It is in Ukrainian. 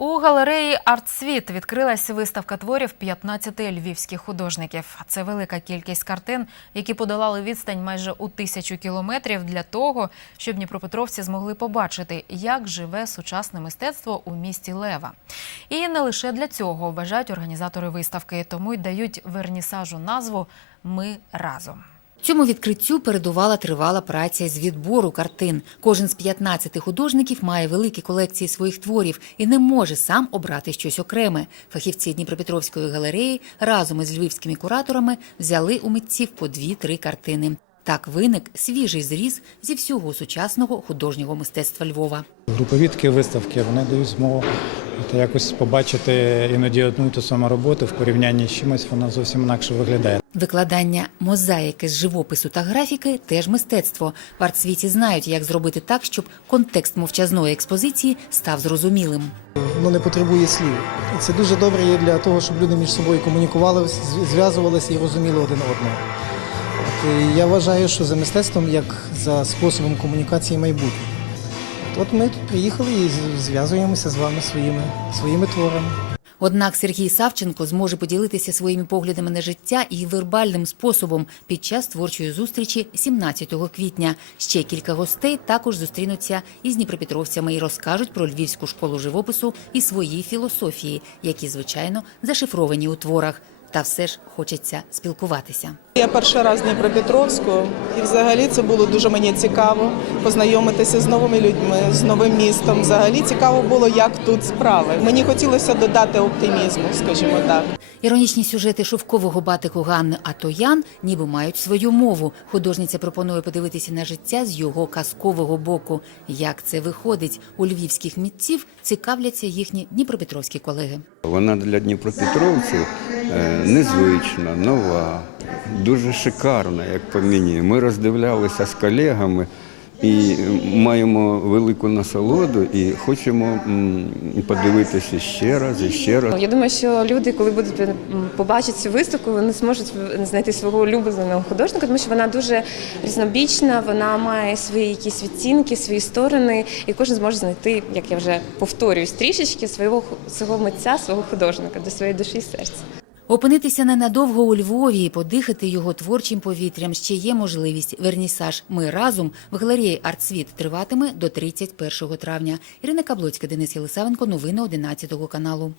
У галереї «Артсвіт» відкрилась виставка творів 15 львівських художників. Це велика кількість картин, які подолали відстань майже у тисячу кілометрів для того, щоб дніпропетровці змогли побачити, як живе сучасне мистецтво у місті Лева. І не лише для цього вважають організатори виставки, тому й дають вернісажу назву Ми разом. Цьому відкриттю передувала тривала праця з відбору картин. Кожен з 15 художників має великі колекції своїх творів і не може сам обрати щось окреме. Фахівці Дніпропетровської галереї разом із львівськими кураторами взяли у митців по дві-три картини. Так виник свіжий зріз зі всього сучасного художнього мистецтва Львова. Групові такі виставки вони дають змогу от якось побачити іноді одну і ту саму роботу в порівнянні з чимось, вона зовсім інакше виглядає. Викладання мозаїки з живопису та графіки теж мистецтво. В артсвіті знають, як зробити так, щоб контекст мовчазної експозиції став зрозумілим. воно не потребує слів. І це дуже добре є для того, щоб люди між собою комунікували, зв'язувалися і розуміли один одного. От, і я вважаю, що за мистецтвом, як за способом комунікації майбутнє. От, ми тут приїхали і зв'язуємося з вами своїми, своїми творами. Однак Сергій Савченко зможе поділитися своїми поглядами на життя і вербальним способом під час творчої зустрічі 17 квітня. Ще кілька гостей також зустрінуться із дніпропетровцями і розкажуть про львівську школу живопису і свої філософії, які звичайно зашифровані у творах. Та все ж хочеться спілкуватися. Я перший раз в Дніпропетровську, і взагалі це було дуже мені цікаво познайомитися з новими людьми, з новим містом. Взагалі цікаво було, як тут справи. Мені хотілося додати оптимізму, скажімо так. Іронічні сюжети шовкового батику Ганни Атоян ніби мають свою мову. Художниця пропонує подивитися на життя з його казкового боку. Як це виходить у львівських митців, цікавляться їхні дніпропетровські колеги. Вона для дніпропетровців е, незвична, нова, дуже шикарна, як по мені. Ми роздивлялися з колегами і маємо велику насолоду і хочемо подивитися ще раз і ще раз. Я думаю, що люди, коли будуть побачити цю виставку, вони зможуть знайти свого улюбленого художника, тому що вона дуже різнобічна, вона має свої якісь відцінки, свої сторони, і кожен зможе знайти, як я вже повторююсь, трішечки свого свого митця, свого художника до своєї душі і серця. Опинитися ненадовго у Львові і подихати його творчим повітрям ще є можливість. Вернісаж Ми разом в галереї «Артсвіт» триватиме до 31 травня. Ірина Каблоцька, Денис Єлисавенко. Новини 11 каналу.